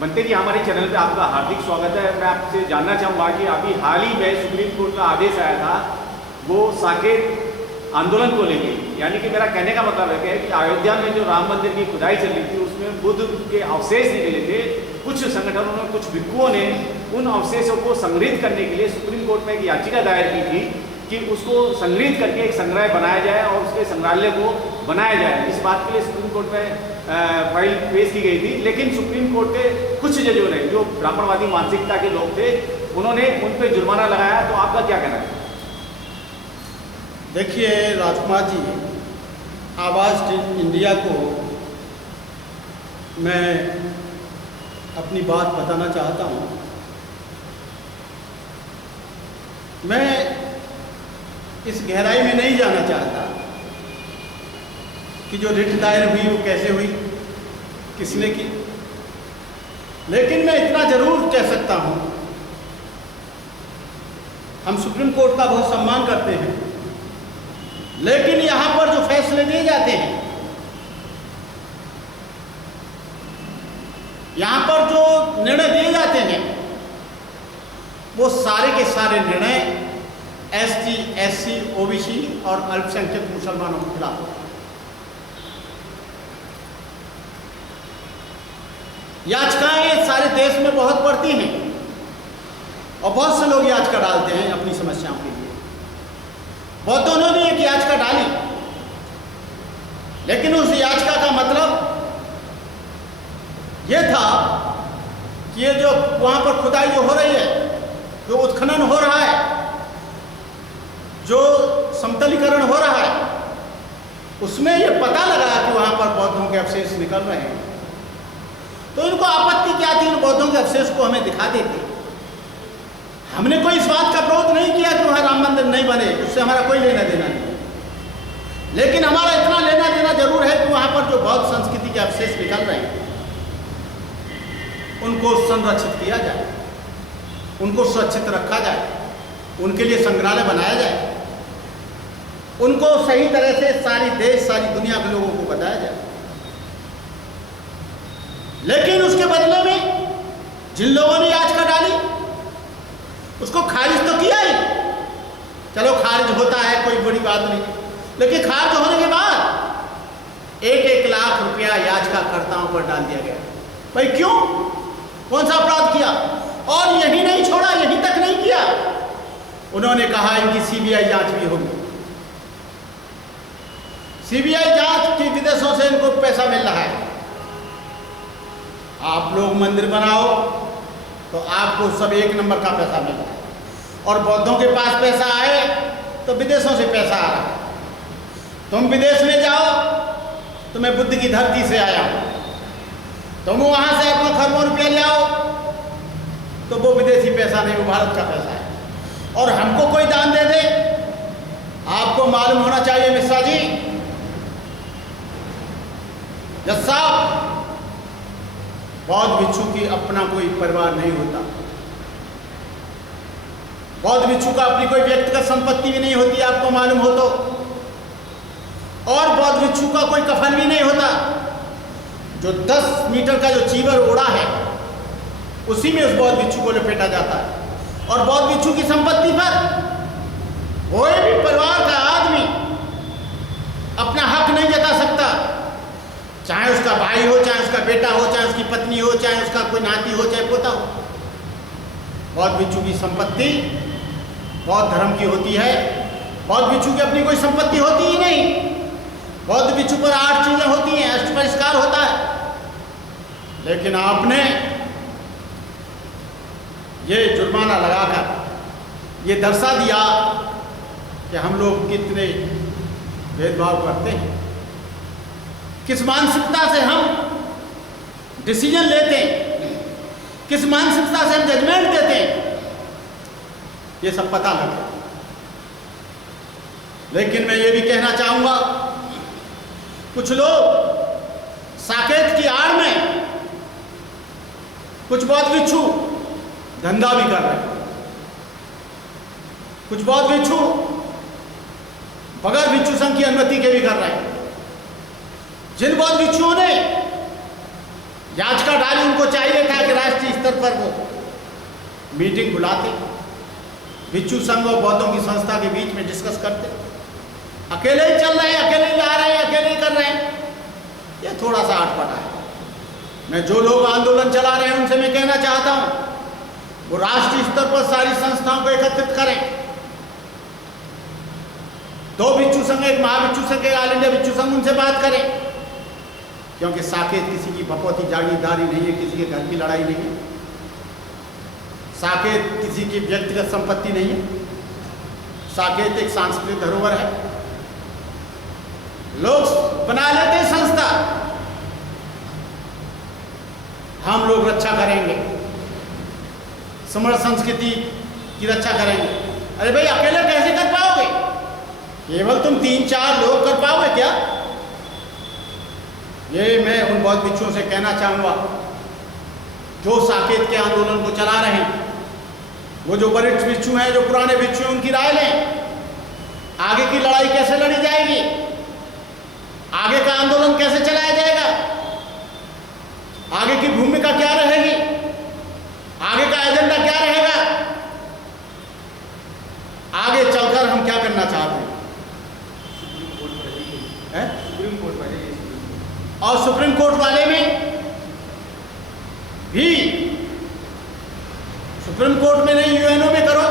बनते जी, हमारे चैनल पे आपका हार्दिक स्वागत है। मैं आपसे जानना चाहूँगा कि अभी हाल ही में सुप्रीम कोर्ट का आदेश आया था वो साकेत आंदोलन को लेके, यानी कि मेरा कहने का मतलब है कि अयोध्या में जो राम मंदिर की खुदाई चल रही थी उसमें बुद्ध के अवशेष निकले थे। कुछ संगठनों ने, कुछ भिक्षुओं ने उन अवशेषों को संग्रहित करने के लिए सुप्रीम कोर्ट में एक याचिका दायर की थी कि उसको संग्रहित करके एक संग्रह बनाया जाए और उसके संग्रहालय को बनाया जाए। इस बात के लिए सुप्रीम कोर्ट में फाइल पेश की गई थी, लेकिन सुप्रीम कोर्ट के कुछ जजों ने, जो ब्राह्मणवादी मानसिकता के लोग थे, उन्होंने उन पर जुर्माना लगाया। तो आपका क्या कहना है? देखिए राजकुमार जी, आवाज़ इंडिया को मैं अपनी बात बताना चाहता हूँ। मैं इस गहराई में नहीं जाना चाहता कि जो रिट दायर हुई वो कैसे हुई, किसने की, लेकिन मैं इतना जरूर कह सकता हूँ, हम सुप्रीम कोर्ट का बहुत सम्मान करते हैं, लेकिन यहाँ पर जो फैसले दिए जाते हैं, यहाँ पर जो निर्णय दिए जाते हैं, वो सारे के सारे निर्णय एसटी, एससी, ओबीसी और अल्पसंख्यक मुसलमानों के खिलाफ होते हैं। याचिकाएं सारे देश में बहुत पड़ती हैं और बहुत से लोग याचिका डालते हैं अपनी समस्याओं के लिए। बहुतों ने भी एक याचिका डाली, लेकिन उस याचिका का मतलब यह था कि ये जो वहां पर खुदाई जो हो रही है, जो उत्खनन हो रहा है, जो समतलीकरण हो रहा है, उसमें यह पता लगा कि वहां पर बौद्धों के अवशेष निकल रहे हैं, तो इनको आपत्ति क्या थी? इन बौद्धों के अवशेष को हमें दिखा देते। हमने कोई इस बात का विरोध नहीं किया कि वहां राम मंदिर नहीं बने, उससे हमारा कोई लेना देना नहीं, लेकिन हमारा इतना लेना देना जरूर है कि वहां पर जो बौद्ध संस्कृति के अवशेष निकल रहे हैं उनको संरक्षित किया जाए, उनको सुरक्षित रखा जाए, उनके लिए संग्रहालय बनाया जाए, उनको सही तरह से सारी देश, सारी दुनिया के लोगों को बताया जाए। लेकिन उसके बदले में जिन लोगों ने याचिका डाली उसको खारिज तो किया ही, चलो खारिज होता है, कोई बड़ी बात नहीं, लेकिन खारिज होने के बाद 1-1 लाख रुपया याचिकाकर्ताओं पर डाल दिया गया। भाई क्यों? कौन सा अपराध किया? और यही नहीं छोड़ा, यहीं तक नहीं किया, उन्होंने कहा इनकी सीबीआई जांच भी होगी। सीबीआई जांच की विदेशों से इनको पैसा मिल रहा है। आप लोग मंदिर बनाओ तो आपको सब 1 नंबर का पैसा मिल रहा है, और बौद्धों के पास पैसा आए तो विदेशों से पैसा आ रहा है। तुम विदेश में जाओ तो मैं बुद्ध की धरती से आया हूं, तुम वहां से अपना खरबों रुपया ले आओ तो वो विदेशी पैसा नहीं, वो भारत का पैसा है। और हमको कोई दान दे दे, आपको मालूम होना चाहिए मिश्रा जी, जज साहब, बौद्ध भिक्षु की अपना कोई परिवार नहीं होता, बौद्ध भिक्षु का अपनी कोई व्यक्तिगत संपत्ति भी नहीं होती, आपको मालूम हो तो, और बौद्ध भिक्षु का कोई कफन भी नहीं होता। जो 10 मीटर का जो चीवर ओढ़ा है उसी में उस बौद्ध भिक्षु को लपेटा जाता है, और बौद्ध भिक्षु की संपत्ति पर कोई भी परिवार का आदमी अपना हक नहीं जता सकता, चाहे उसका भाई हो, चाहे उसका बेटा हो, चाहे उसकी पत्नी हो, चाहे उसका कोई नाती हो, चाहे पोता हो। बौद्ध भिक्षु की संपत्ति बौद्ध धर्म की होती है। बौद्ध भिक्षु की अपनी कोई संपत्ति होती ही नहीं। बौद्ध भिक्षु पर 8 चीजें होती हैं, अष्ट परिष्कार होता है, लेकिन आपने ये जुर्माना लगाकर ये दर्शा दिया कि हम लोग कितने भेदभाव करते हैं, किस मानसिकता से हम डिसीजन लेते हैं, किस मानसिकता से हम जजमेंट देते हैं, ये सब पता लगे। लेकिन मैं ये भी कहना चाहूंगा, कुछ लोग साकेत की आड़ में कुछ बौद्ध भिक्षु धंधा भी कर रहे हैं, कुछ बौद्ध भिक्षु बगैर भिक्षु संघ की अनुमति के भी कर रहे हैं। जिन बौद्ध भिक्षुओं ने याचिका डाली, उनको चाहिए था कि स्तर पर वो मीटिंग बुलाते, भिक्षु संघ और बौद्धों की संस्था के बीच में डिस्कस करते। अकेले ही चल रहे हैं, अकेले ही ला रहे हैं, अकेले ही कर रहे हैं, ये थोड़ा सा अटपटा है। मैं जो लोग आंदोलन चला रहे हैं उनसे मैं कहना चाहता हूं वो राष्ट्रीय स्तर पर सारी संस्थाओं को एकत्रित करें। 2 भिक्षु संघ, एक महाभिक्षु संघ, एक ऑल इंडिया भिक्षु संघ, उनसे बात करें, क्योंकि साकेत किसी की भपौती जागीरदारी नहीं है, किसी के घर की लड़ाई नहीं है। साकेत किसी की व्यक्तिगत संपत्ति नहीं है। साकेत एक सांस्कृतिक धरोहर है। लोग बना लेते संस्था, हम लोग रक्षा करेंगे, समर संस्कृति की रक्षा करेंगे। अरे भाई अकेले कैसे कर पाओगे? केवल तुम 3-4 लोग कर पाओगे क्या? ये मैं उन बौद्ध भिक्षुओं से कहना चाहूंगा जो साकेत के आंदोलन को चला रहे हैं। वो जो वरिष्ठ भिक्षु हैं, जो पुराने भिक्षु हैं, उनकी राय लें। आगे की लड़ाई कैसे लड़ी जाएगी? आगे का आंदोलन कैसे चलाया जाएगा? आगे की भूमिका क्या रहेगी? आगे का एजेंडा क्या रहेगा? आगे चलकर हम क्या करना चाहते हैं? सुप्रीम कोर्ट वाले, और सुप्रीम कोर्ट वाले में भी, सुप्रीम कोर्ट में नहीं, यूएनओ में करो,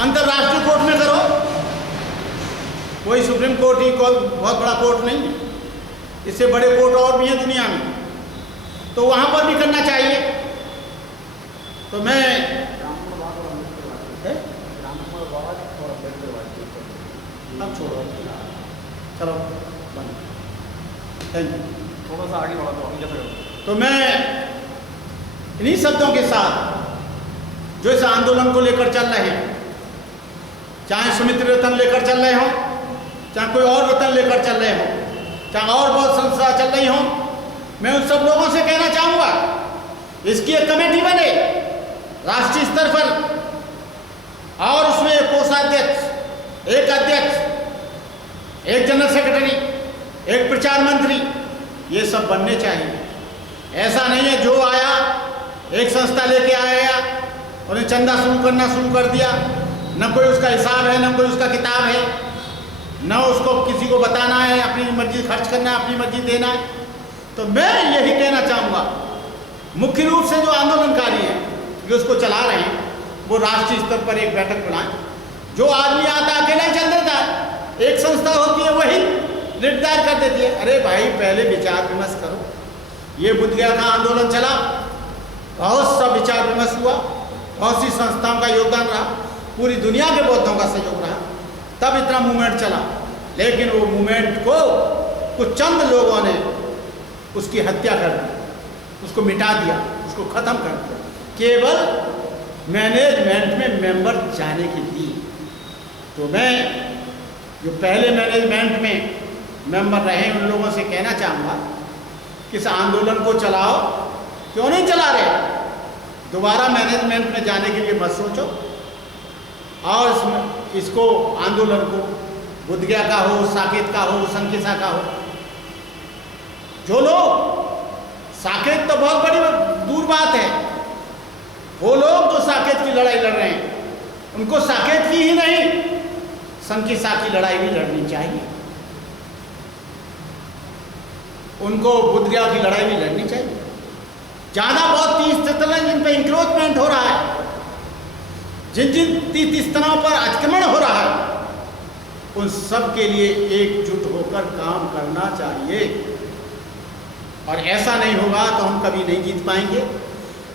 अंतरराष्ट्रीय कोर्ट में करो। कोई सुप्रीम कोर्ट ही कोई बहुत बड़ा कोर्ट नहीं है, इससे बड़े कोर्ट और भी हैं दुनिया में, तो वहां पर भी करना चाहिए। तो मैं अब छोड़ो, चलो थैंक यू। थोड़ा सा आगे बढ़ा दो। तो मैं इन्हीं शब्दों के साथ जो इस आंदोलन को लेकर चल रहे हैं, चाहे सुमित्र रतन लेकर चल रहे हों, चाहे कोई और रतन लेकर चल रहे हों, चाहे और बहुत संस्था चल रही हों, मैं उन सब लोगों से कहना चाहूँगा इसकी एक कमेटी बने राष्ट्रीय स्तर पर, और उसमें एक कोषाध्यक्ष, एक अध्यक्ष, एक जनरल सेक्रेटरी, एक प्रचार मंत्री, ये सब बनने चाहिए। ऐसा नहीं है जो आया एक संस्था लेके आया और चंदा शुरू करना शुरू कर दिया, न कोई उसका हिसाब है, न कोई उसका किताब है, न उसको किसी को बताना है, अपनी मर्जी खर्च करना है, अपनी मर्जी देना है। तो मैं यही कहना चाहूँगा मुख्य रूप से जो आंदोलनकारी हैं, जो उसको चला रहे हैं, वो राष्ट्रीय स्तर पर एक बैठक बुलाएं। जो आदमी आता अकेला ही चल देता है, एक संस्था होती है वही निर्धारित कर देती है। अरे भाई पहले विचार विमर्श करो। ये बुद्ध गया का आंदोलन चला, बहुत सा विचार विमर्श हुआ, बहुत सी संस्थाओं का योगदान रहा, पूरी दुनिया के बौद्धों का सहयोग रहा, तब इतना मूवमेंट चला। लेकिन वो मूवमेंट को कुछ चंद लोगों ने उसकी हत्या कर दी, उसको मिटा दिया, उसको खत्म कर दिया, केवल मैनेजमेंट में मेंबर जाने के लिए। तो मैं जो पहले मैनेजमेंट में मेंबर रहे उन लोगों से कहना चाहूँगा कि इस आंदोलन को चलाओ, क्यों नहीं चला रहे? दोबारा मैनेजमेंट में जाने के लिए मत सोचो, और इसको आंदोलन को बुद्ध गया का हो, साकेत का हो, संकिसा का हो, जो लोग, साकेत तो बहुत बड़ी दूर बात है, वो लोग जो साकेत की लड़ाई लड़ रहे हैं उनको साकेत की ही नहीं संकिसा की लड़ाई भी लड़नी चाहिए, उनको बुद्ध गया की लड़ाई भी लड़नी चाहिए। ज़्यादा बहुत 30 स्थल जिन पर इंक्रोचमेंट हो रहा है, जिन जिन 30 स्थलों पर अतिक्रमण हो रहा है, उन सब के लिए एकजुट होकर काम करना चाहिए। और ऐसा नहीं होगा तो हम कभी नहीं जीत पाएंगे।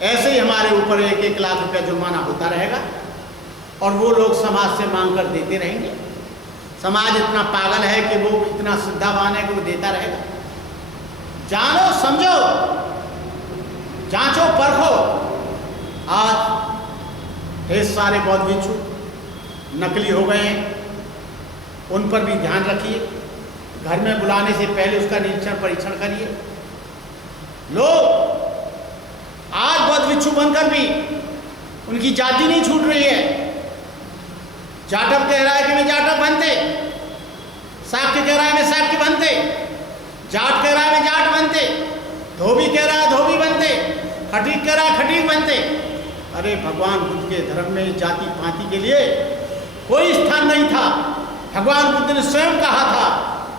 ऐसे ही हमारे ऊपर 1-1 लाख रुपया जुर्माना होता रहेगा और वो लोग समाज से मांग कर देते रहेंगे। समाज इतना पागल है कि वो इतना श्रद्धावान है कि वो देता रहेगा। जानो समझो, जांचो परखो। आज ढेर सारे बौद्ध भिक्षु नकली हो गए हैं, उन पर भी ध्यान रखिए। घर में बुलाने से पहले उसका निरीक्षण परीक्षण करिए। लोग आज बौद्ध भिक्षु बनकर भी उनकी जाति नहीं छूट रही है। जाटव कह रहा है कि मैं जाटव बनते, साक्य कह रहा है मैं साक्य बनते, जाट कह रहा है मैं जाट बनते, धोबी कह रहा है धोबी बनते, खटीक करा खटीक बनते। अरे भगवान बुद्ध के धर्म में जाति पाति के लिए कोई स्थान नहीं था। भगवान बुद्ध ने स्वयं कहा था,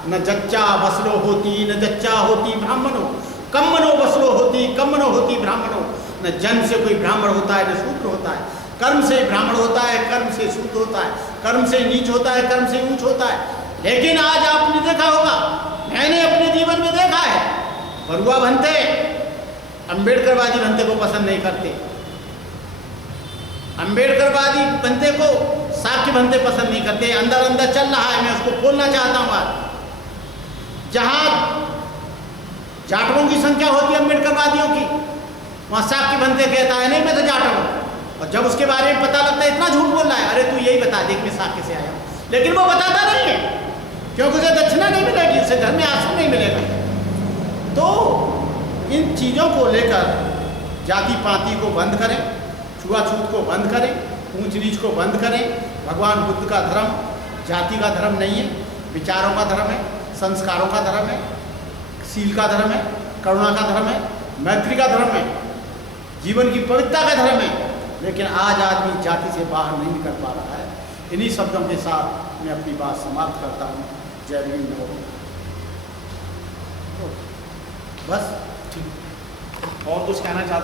न जच्चा बसलो होती न जच्चा होती ब्राह्मणों, कम्मनो बसलो होती कम्मनो होती ब्राह्मणों। न जन्म से कोई ब्राह्मण होता है न शूद्र होता है, कर्म से ब्राह्मण होता है, कर्म से शूद्र होता है, कर्म से नीच होता है, कर्म से ऊंच होता है। लेकिन आज आपने देखा होगा, मैंने अपने जीवन में देखा है, बरुआ बनते अंबेडकरवादी बनते को पसंद नहीं करते, अंबेडकरवादी बनते को साक्य बनते पसंद नहीं करते। अंदर अंदर चल रहा है, मैं उसको खोलना चाहता हूँ। आज जहाँ जाटवों की संख्या होती है अंबेडकरवादियों की, वहाँ साक्य बनते कहता है नहीं मैं तो जाट हूँ, और जब उसके बारे में पता लगता है इतना झूठ बोल रहा है, अरे तू यही बता देख मैं साक्य से आया हूँ, लेकिन वो बताता नहीं है क्योंकि उसे दक्षिणा नहीं मिलेगी, उसे घर में आश्रम नहीं मिलेगा। तो इन चीज़ों को लेकर जाति पाति को बंद करें, छुआछूत को बंद करें, ऊंच नीच को बंद करें। भगवान बुद्ध का धर्म जाति का धर्म नहीं है, विचारों का धर्म है, संस्कारों का धर्म है, शील का धर्म है, करुणा का धर्म है, मैत्री का धर्म है, जीवन की पवित्रता का धर्म है। लेकिन आज आदमी जाति से बाहर नहीं निकल पा रहा है। इन्हीं शब्दों के साथ मैं अपनी बात समाप्त करता हूँ। जय हिंद। बस ठीक। और कुछ कहना चाहते